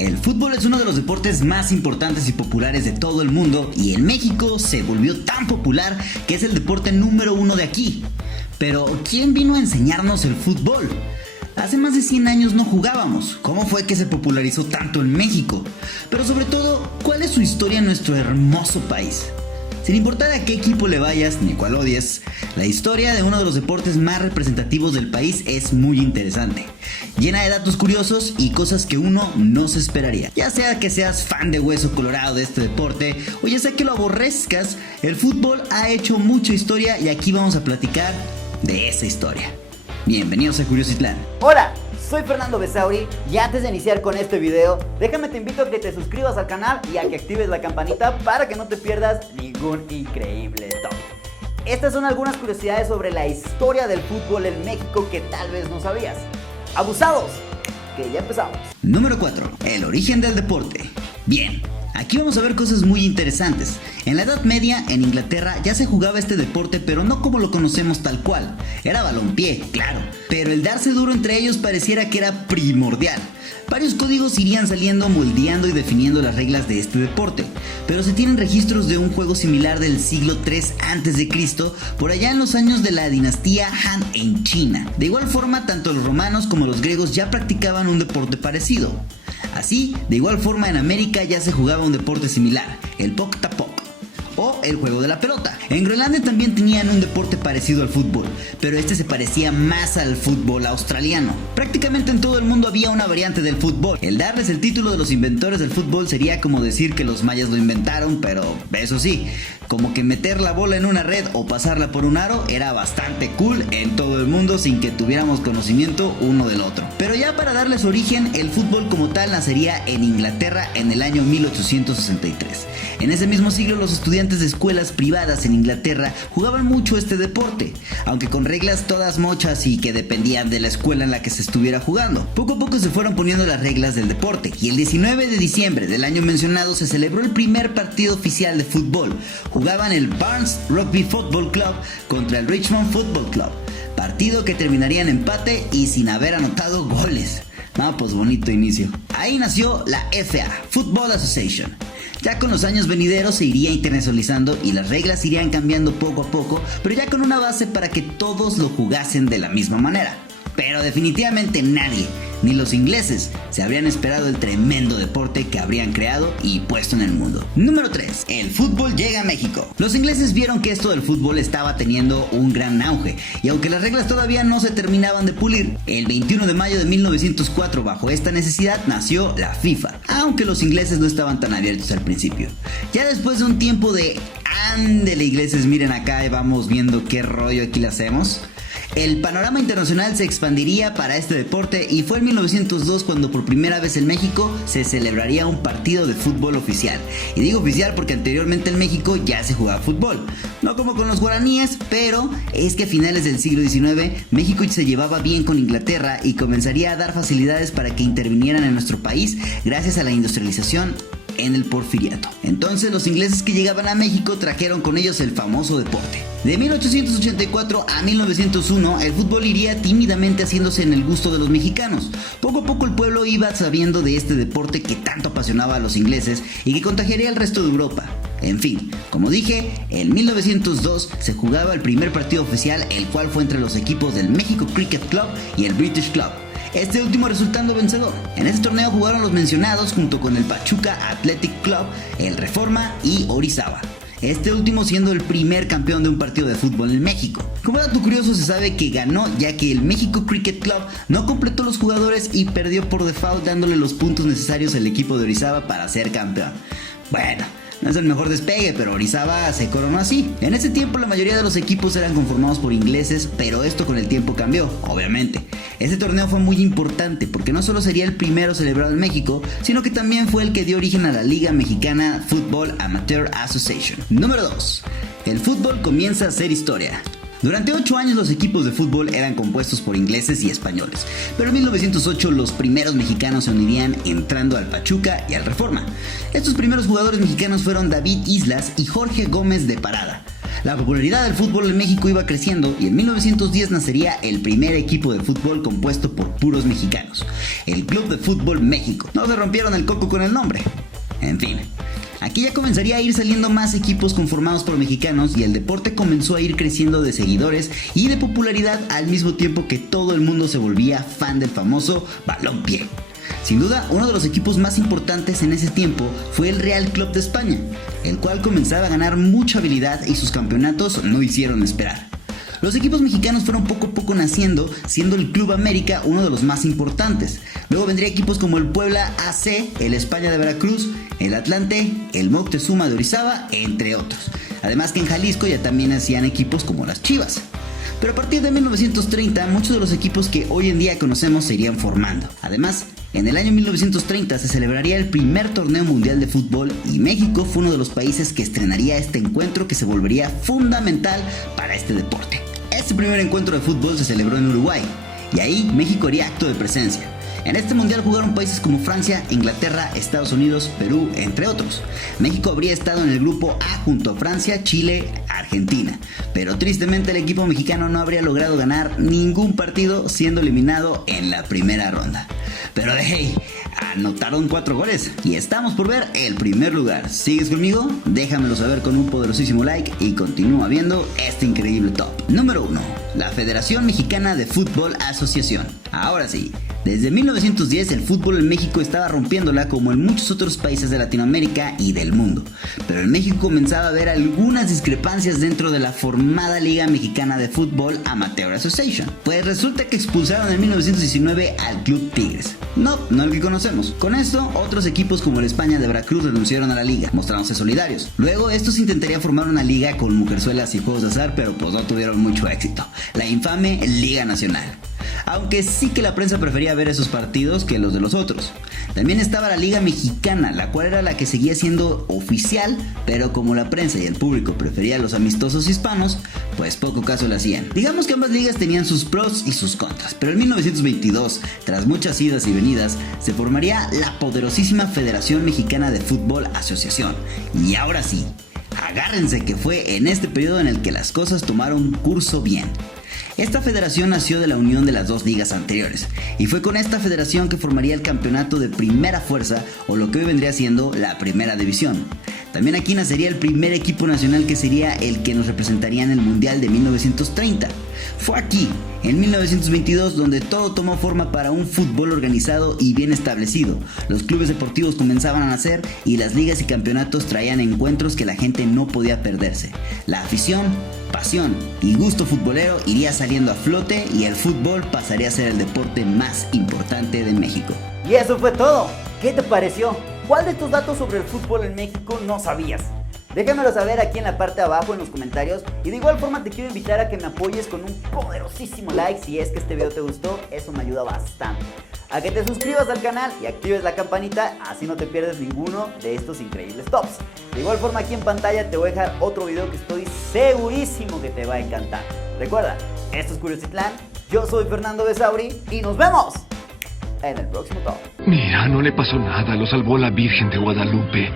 El fútbol es uno de los deportes más importantes y populares de todo el mundo y en México se volvió tan popular que es el deporte número uno de aquí. Pero, ¿quién vino a enseñarnos el fútbol? Hace más de 100 años no jugábamos. ¿Cómo fue que se popularizó tanto en México? Pero sobre todo, ¿cuál es su historia en nuestro hermoso país? Sin importar a qué equipo le vayas ni cuál odies, la historia de uno de los deportes más representativos del país es muy interesante, llena de datos curiosos y cosas que uno no se esperaría. Ya sea que seas fan de hueso colorado de este deporte o ya sea que lo aborrezcas, el fútbol ha hecho mucha historia y aquí vamos a platicar de esa historia. Bienvenidos a Curiositlán. Hola, soy Fernando Besauri y antes de iniciar con este video, déjame te invito a que te suscribas al canal y a que actives la campanita para que no te pierdas ningún increíble top. Estas son algunas curiosidades sobre la historia del fútbol en México que tal vez no sabías. ¡Abusados! Que ya empezamos. Número 4. El origen del deporte. Bien, aquí vamos a ver cosas muy interesantes. En la Edad Media, en Inglaterra, ya se jugaba este deporte, pero no como lo conocemos tal cual. Era balompié, claro, pero el darse duro entre ellos pareciera que era primordial. Varios códigos irían saliendo, moldeando y definiendo las reglas de este deporte, pero se tienen registros de un juego similar del siglo III a.C., por allá en los años de la dinastía Han en China. De igual forma, tanto los romanos como los griegos ya practicaban un deporte parecido. Así, de igual forma en América ya se jugaba un deporte similar, el Pok-Tapok, o el juego de la pelota. En Groenlandia también tenían un deporte parecido al fútbol, pero este se parecía más al fútbol australiano. Prácticamente en todo el mundo había una variante del fútbol. El darles el título de los inventores del fútbol sería como decir que los mayas lo inventaron, pero eso sí, como que meter la bola en una red o pasarla por un aro era bastante cool en todo el mundo sin que tuviéramos conocimiento uno del otro. Pero ya para darles origen, el fútbol como tal nacería en Inglaterra en el año 1863. En ese mismo siglo los estudiantes de escuelas privadas en Inglaterra jugaban mucho este deporte, aunque con reglas todas mochas y que dependían de la escuela en la que se estuviera jugando. Poco a poco se fueron poniendo las reglas del deporte y el 19 de diciembre del año mencionado se celebró el primer partido oficial de fútbol. Jugaban el Barnes Rugby Football Club contra el Richmond Football Club, partido que terminaría en empate y sin haber anotado goles. Pues bonito inicio. Ahí nació la FA, Football Association. Ya con los años venideros se iría internacionalizando y las reglas irían cambiando poco a poco, pero ya con una base para que todos lo jugasen de la misma manera. Pero definitivamente nadie, ni los ingleses, se habrían esperado el tremendo deporte que habrían creado y puesto en el mundo. Número 3. El fútbol llega a México. Los ingleses vieron que esto del fútbol estaba teniendo un gran auge, y aunque las reglas todavía no se terminaban de pulir, el 21 de mayo de 1904, bajo esta necesidad, nació la FIFA, aunque los ingleses no estaban tan abiertos al principio. Ya después de un tiempo de ándele ingleses, miren acá y vamos viendo qué rollo aquí le hacemos, el panorama internacional se expandiría para este deporte y fue en 1902 cuando por primera vez en México se celebraría un partido de fútbol oficial. Y digo oficial porque anteriormente en México ya se jugaba fútbol. No como con los guaraníes, pero es que a finales del siglo XIX México se llevaba bien con Inglaterra y comenzaría a dar facilidades para que intervinieran en nuestro país gracias a la industrialización en el porfiriato. Entonces los ingleses que llegaban a México trajeron con ellos el famoso deporte. De 1884 a 1901 el fútbol iría tímidamente haciéndose en el gusto de los mexicanos. Poco a poco el pueblo iba sabiendo de este deporte que tanto apasionaba a los ingleses y que contagiaría al resto de Europa. En fin, como dije, en 1902 se jugaba el primer partido oficial, el cual fue entre los equipos del México Cricket Club y el British Club, este último resultando vencedor. En este torneo jugaron los mencionados junto con el Pachuca Athletic Club, el Reforma y Orizaba, este último siendo el primer campeón de un partido de fútbol en México. Como dato curioso se sabe que ganó ya que el México Cricket Club no completó los jugadores y perdió por default dándole los puntos necesarios al equipo de Orizaba para ser campeón. Bueno, no es el mejor despegue, pero Orizaba se coronó así. En ese tiempo la mayoría de los equipos eran conformados por ingleses, pero esto con el tiempo cambió, obviamente. Este torneo fue muy importante porque no solo sería el primero celebrado en México, sino que también fue el que dio origen a la Liga Mexicana Football Amateur Association. Número 2. El fútbol comienza a hacer historia. Durante 8 años los equipos de fútbol eran compuestos por ingleses y españoles, pero en 1908 los primeros mexicanos se unirían entrando al Pachuca y al Reforma. Estos primeros jugadores mexicanos fueron David Islas y Jorge Gómez de Parada. La popularidad del fútbol en México iba creciendo y en 1910 nacería el primer equipo de fútbol compuesto por puros mexicanos, el Club de Fútbol México. No se rompieron el coco con el nombre. En fin, aquí ya comenzaría a ir saliendo más equipos conformados por mexicanos y el deporte comenzó a ir creciendo de seguidores y de popularidad al mismo tiempo que todo el mundo se volvía fan del famoso balompié. Sin duda, uno de los equipos más importantes en ese tiempo fue el Real Club de España, el cual comenzaba a ganar mucha habilidad y sus campeonatos no hicieron esperar. Los equipos mexicanos fueron poco a poco naciendo, siendo el Club América uno de los más importantes. Luego vendría equipos como el Puebla AC, el España de Veracruz, el Atlante, el Moctezuma de Orizaba, entre otros. Además que en Jalisco ya también hacían equipos como las Chivas. Pero a partir de 1930, muchos de los equipos que hoy en día conocemos se irían formando. Además, en el año 1930 se celebraría el primer torneo mundial de fútbol y México fue uno de los países que estrenaría este encuentro que se volvería fundamental para este deporte. Este primer encuentro de fútbol se celebró en Uruguay y ahí México haría acto de presencia. En este mundial jugaron países como Francia, Inglaterra, Estados Unidos, Perú, entre otros. México habría estado en el grupo A junto a Francia, Chile, Argentina. Pero tristemente el equipo mexicano no habría logrado ganar ningún partido, siendo eliminado en la primera ronda. Pero hey, anotaron 4 goles y estamos por ver el primer lugar. ¿Sigues conmigo? Déjamelo saber con un poderosísimo like y continúa viendo este increíble top. Número 1. La Federación Mexicana de Fútbol Asociación. Ahora sí, desde 1910 el fútbol en México estaba rompiéndola como en muchos otros países de Latinoamérica y del mundo. Pero en México comenzaba a haber algunas discrepancias dentro de la formada Liga Mexicana de Fútbol Amateur Association. Pues resulta que expulsaron en 1919 al Club Tigres. No el que conocemos. Con esto, otros equipos como el España de Veracruz renunciaron a la liga, mostrándose solidarios. Luego, estos intentarían formar una liga con mujerzuelas y juegos de azar, pero pues no tuvieron mucho éxito. La infame Liga Nacional. Aunque sí que la prensa prefería ver esos partidos que los de los otros. También estaba la Liga Mexicana, la cual era la que seguía siendo oficial, pero como la prensa y el público prefería a los amistosos hispanos, pues poco caso le hacían. Digamos que ambas ligas tenían sus pros y sus contras, pero en 1922, tras muchas idas y venidas, se formaría la poderosísima Federación Mexicana de Fútbol Asociación. Y ahora sí, agárrense que fue en este periodo en el que las cosas tomaron curso bien. Esta federación nació de la unión de las dos ligas anteriores y fue con esta federación que formaría el campeonato de primera fuerza o lo que hoy vendría siendo la primera división. También aquí nacería el primer equipo nacional que sería el que nos representaría en el Mundial de 1930. Fue aquí, en 1922, donde todo tomó forma para un fútbol organizado y bien establecido. Los clubes deportivos comenzaban a nacer y las ligas y campeonatos traían encuentros que la gente no podía perderse. La afición, pasión y gusto futbolero iría saliendo a flote y el fútbol pasaría a ser el deporte más importante de México. Y eso fue todo. ¿Qué te pareció? ¿Cuál de tus datos sobre el fútbol en México no sabías? Déjamelo saber aquí en la parte de abajo en los comentarios y de igual forma te quiero invitar a que me apoyes con un poderosísimo like si es que este video te gustó, eso me ayuda bastante. A que te suscribas al canal y actives la campanita, así no te pierdes ninguno de estos increíbles tops. De igual forma aquí en pantalla te voy a dejar otro video que estoy segurísimo que te va a encantar. Recuerda, esto es Curiositlán, yo soy Fernando Besauri y nos vemos en el próximo top. Mira, no le pasó nada, lo salvó la Virgen de Guadalupe.